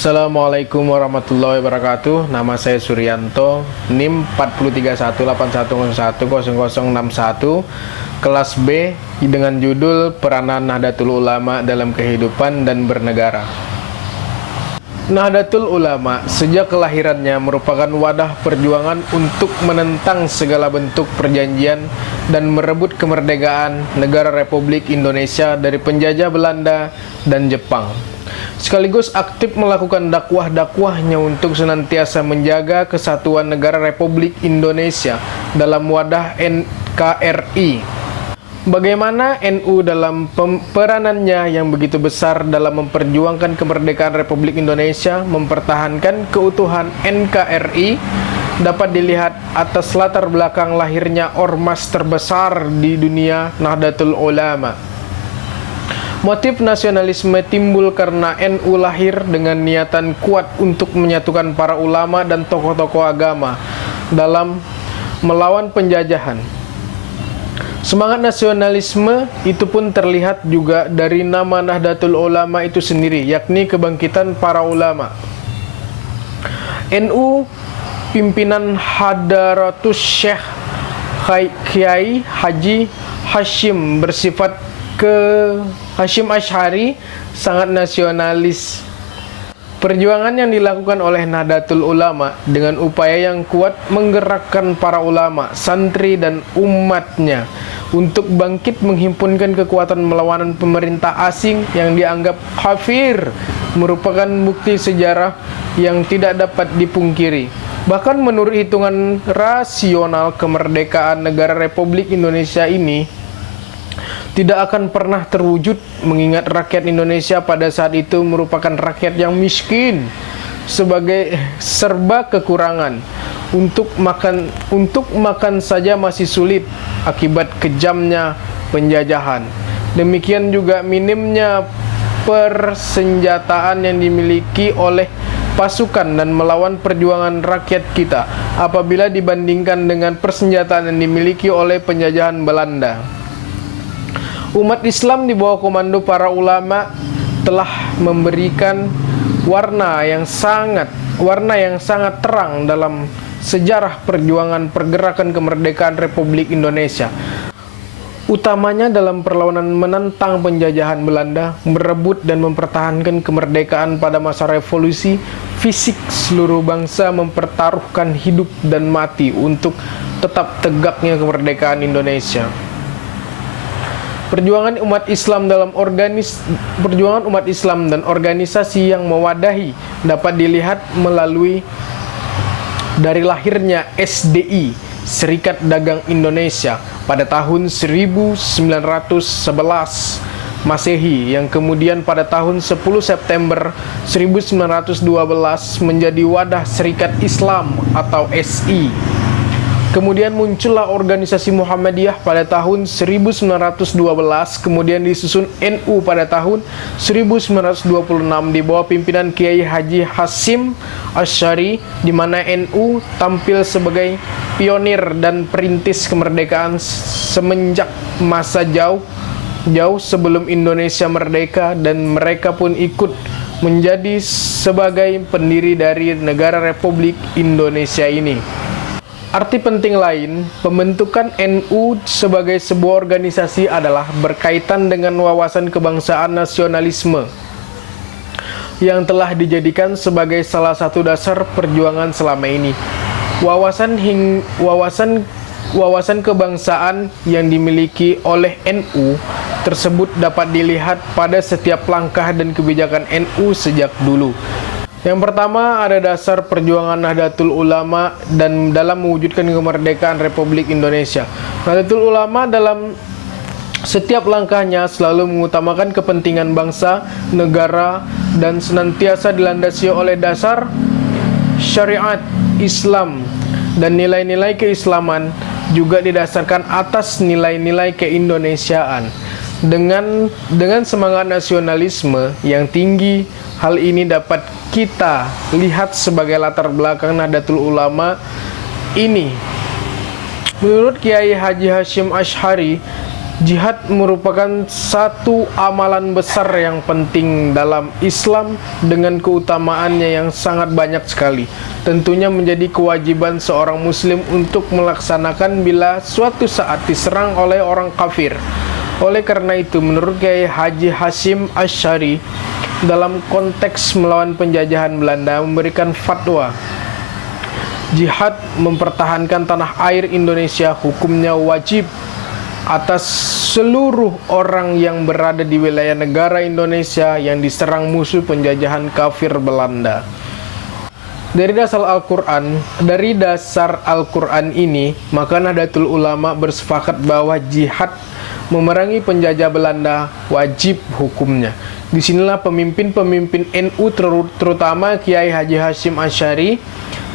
Assalamualaikum warahmatullahi wabarakatuh. Nama saya Suryanto, NIM 43181010061, kelas B dengan judul Peranan Nahdlatul Ulama dalam Kehidupan dan Bernegara. Nahdlatul Ulama sejak kelahirannya merupakan wadah perjuangan untuk menentang segala bentuk perjanjian dan merebut kemerdekaan negara Republik Indonesia dari penjajah Belanda dan Jepang. Sekaligus aktif melakukan dakwah-dakwahnya untuk senantiasa menjaga kesatuan negara Republik Indonesia dalam wadah NKRI. Bagaimana NU dalam peranannya yang begitu besar dalam memperjuangkan kemerdekaan Republik Indonesia, mempertahankan keutuhan NKRI, dapat dilihat atas latar belakang lahirnya ormas terbesar di dunia, Nahdlatul Ulama. Motif nasionalisme timbul karena NU lahir dengan niatan kuat untuk menyatukan para ulama dan tokoh-tokoh agama dalam melawan penjajahan. Semangat nasionalisme itu pun terlihat juga dari nama Nahdlatul Ulama itu sendiri, yakni kebangkitan para ulama. NU pimpinan Hadratus Syekh Kiai Haji Hasyim bersifat Hasyim Asy'ari sangat nasionalis. Perjuangan yang dilakukan oleh Nahdlatul Ulama dengan upaya yang kuat menggerakkan para ulama, santri dan umatnya untuk bangkit menghimpunkan kekuatan melawan pemerintah asing yang dianggap kafir merupakan bukti sejarah yang tidak dapat dipungkiri. Bahkan menurut hitungan rasional, kemerdekaan negara Republik Indonesia ini tidak akan pernah terwujud mengingat rakyat Indonesia pada saat itu merupakan rakyat yang miskin sebagai serba kekurangan. Untuk makan saja masih sulit akibat kejamnya penjajahan. Demikian juga minimnya persenjataan yang dimiliki oleh pasukan dan melawan perjuangan rakyat kita apabila dibandingkan dengan persenjataan yang dimiliki oleh penjajahan Belanda. Umat Islam di bawah komando para ulama telah memberikan warna yang sangat terang dalam sejarah perjuangan pergerakan kemerdekaan Republik Indonesia, utamanya dalam perlawanan menentang penjajahan Belanda, merebut dan mempertahankan kemerdekaan pada masa revolusi fisik. Seluruh bangsa mempertaruhkan hidup dan mati untuk tetap tegaknya kemerdekaan Indonesia. Perjuangan umat Islam dan organisasi yang mewadahi dapat dilihat melalui dari lahirnya SDI, Serikat Dagang Indonesia, pada tahun 1911 Masehi, yang kemudian pada tahun 10 September 1912 menjadi wadah Serikat Islam atau SI. Kemudian muncullah organisasi Muhammadiyah pada tahun 1912, kemudian disusun NU pada tahun 1926 di bawah pimpinan Kiai Haji Hasyim Asy'ari, di mana NU tampil sebagai pionir dan perintis kemerdekaan semenjak masa jauh sebelum Indonesia merdeka, dan mereka pun ikut menjadi sebagai pendiri dari negara Republik Indonesia ini. Arti penting lain pembentukan NU sebagai sebuah organisasi adalah berkaitan dengan wawasan kebangsaan nasionalisme yang telah dijadikan sebagai salah satu dasar perjuangan selama ini. Wawasan kebangsaan yang dimiliki oleh NU tersebut dapat dilihat pada setiap langkah dan kebijakan NU sejak dulu. Yang pertama, ada dasar perjuangan Nahdlatul Ulama dan dalam mewujudkan kemerdekaan Republik Indonesia. Nahdlatul Ulama dalam setiap langkahnya selalu mengutamakan kepentingan bangsa, negara, dan senantiasa dilandasi oleh dasar syariat Islam dan nilai-nilai keislaman, juga didasarkan atas nilai-nilai keindonesiaan. Dengan semangat nasionalisme yang tinggi, hal ini dapat kita lihat sebagai latar belakang Nahdlatul Ulama ini. Menurut Kiai Haji Hasyim Asy'ari, Jihad merupakan satu amalan besar yang penting dalam Islam dengan keutamaannya yang sangat banyak sekali. Tentunya menjadi kewajiban seorang muslim untuk melaksanakan bila suatu saat diserang oleh orang kafir. Oleh karena itu, menurut Kiai Haji Hasyim Asy'ari, dalam konteks melawan penjajahan Belanda memberikan fatwa, jihad mempertahankan tanah air Indonesia hukumnya wajib atas seluruh orang yang berada di wilayah negara Indonesia yang diserang musuh penjajahan kafir Belanda. Dari dasar Al-Quran ini, maka Nahdlatul Ulama bersepakat bahwa jihad memerangi penjajah Belanda wajib hukumnya. Disinilah pemimpin-pemimpin NU terutama Kiai Haji Hasyim Asy'ari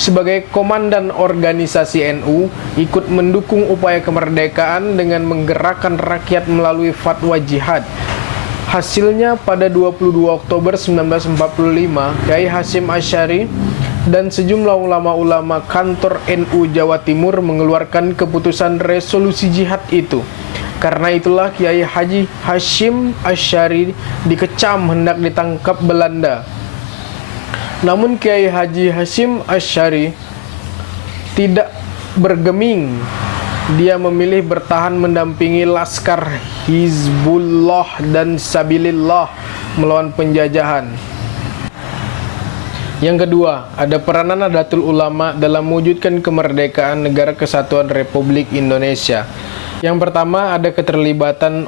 sebagai komandan organisasi NU ikut mendukung upaya kemerdekaan dengan menggerakkan rakyat melalui fatwa jihad. Hasilnya pada 22 Oktober 1945, Kiai Hasyim Asy'ari dan sejumlah ulama-ulama kantor NU Jawa Timur mengeluarkan keputusan resolusi jihad itu. Karena itulah Kiai Haji Hasyim Asy'ari dikecam hendak ditangkap Belanda. Namun Kiai Haji Hasyim Asy'ari tidak bergeming. Dia memilih bertahan mendampingi laskar Hizbullah dan Sabilillah melawan penjajahan. Yang kedua, ada peranan Nahdlatul Ulama dalam mewujudkan kemerdekaan Negara Kesatuan Republik Indonesia. Yang pertama, ada keterlibatan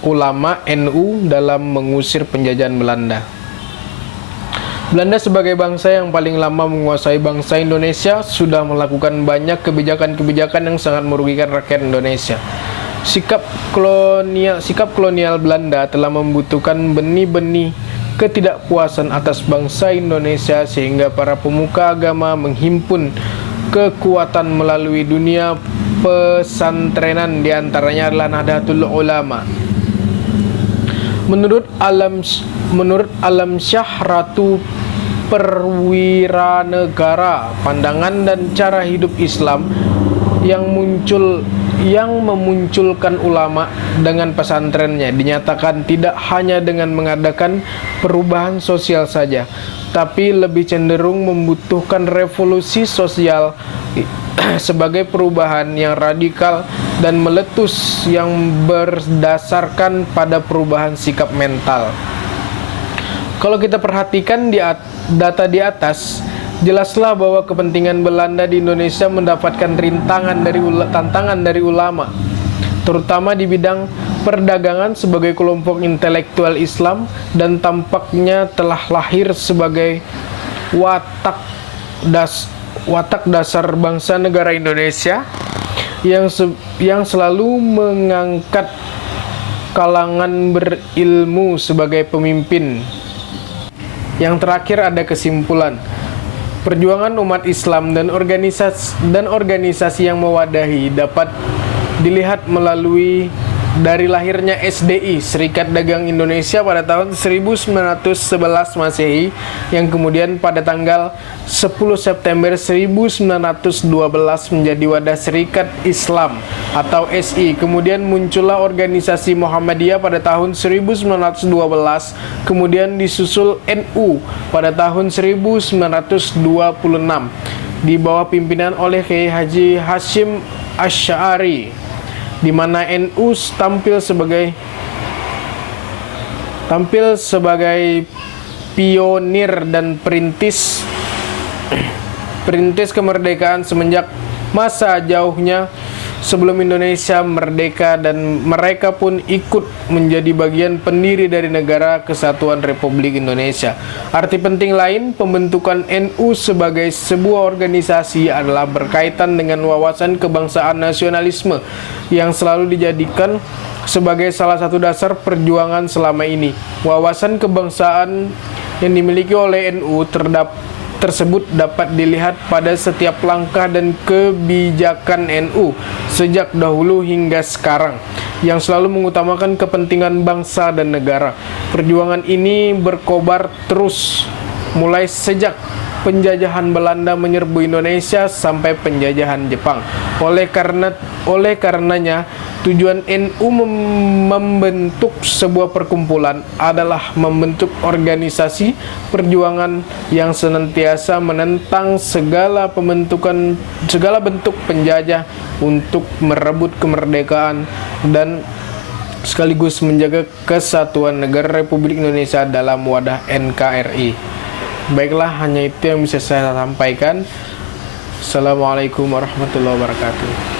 ulama NU dalam mengusir penjajahan Belanda. Belanda sebagai bangsa yang paling lama menguasai bangsa Indonesia sudah melakukan banyak kebijakan-kebijakan yang sangat merugikan rakyat Indonesia. Sikap kolonial Belanda telah membutuhkan benih-benih ketidakpuasan atas bangsa Indonesia sehingga para pemuka agama menghimpun kekuatan melalui dunia pesantrenan, diantaranya adalah Nahdlatul Ulama. Menurut Alam Syah Ratu Perwiranegara, pandangan dan cara hidup Islam yang memunculkan ulama dengan pesantrennya dinyatakan tidak hanya dengan mengadakan perubahan sosial saja, tapi lebih cenderung membutuhkan revolusi sosial sebagai perubahan yang radikal dan meletus yang berdasarkan pada perubahan sikap mental. Kalau kita perhatikan data di atas, jelaslah bahwa kepentingan Belanda di Indonesia mendapatkan tantangan dari ulama, terutama di bidang perdagangan sebagai kelompok intelektual Islam, dan tampaknya telah lahir sebagai watak dasar bangsa negara Indonesia yang selalu mengangkat kalangan berilmu sebagai pemimpin. Yang terakhir ada kesimpulan. Perjuangan umat Islam dan organisasi yang mewadahi dapat dilihat melalui dari lahirnya SDI, Serikat Dagang Indonesia, pada tahun 1911 Masehi, yang kemudian pada tanggal 10 September 1912 menjadi wadah Serikat Islam atau SI. Kemudian muncullah organisasi Muhammadiyah pada tahun 1912, kemudian disusul NU pada tahun 1926 di bawah pimpinan oleh Kiai Haji Hasyim Asy'ari, di mana NU tampil sebagai pionir dan perintis kemerdekaan semenjak masa jauhnya sebelum Indonesia merdeka, dan mereka pun ikut menjadi bagian pendiri dari Negara Kesatuan Republik Indonesia. Arti penting lain pembentukan NU sebagai sebuah organisasi adalah berkaitan dengan wawasan kebangsaan nasionalisme yang selalu dijadikan sebagai salah satu dasar perjuangan selama ini. Wawasan kebangsaan yang dimiliki oleh NU tersebut dapat dilihat pada setiap langkah dan kebijakan NU sejak dahulu hingga sekarang, yang selalu mengutamakan kepentingan bangsa dan negara. Perjuangan ini berkobar terus mulai sejak penjajahan Belanda menyerbu Indonesia sampai penjajahan Jepang. Oleh karenanya Tujuan NU membentuk sebuah perkumpulan adalah membentuk organisasi perjuangan yang senantiasa menentang segala bentuk penjajah untuk merebut kemerdekaan dan sekaligus menjaga kesatuan negara Republik Indonesia dalam wadah NKRI. Baiklah, hanya itu yang bisa saya sampaikan. Assalamualaikum warahmatullahi wabarakatuh.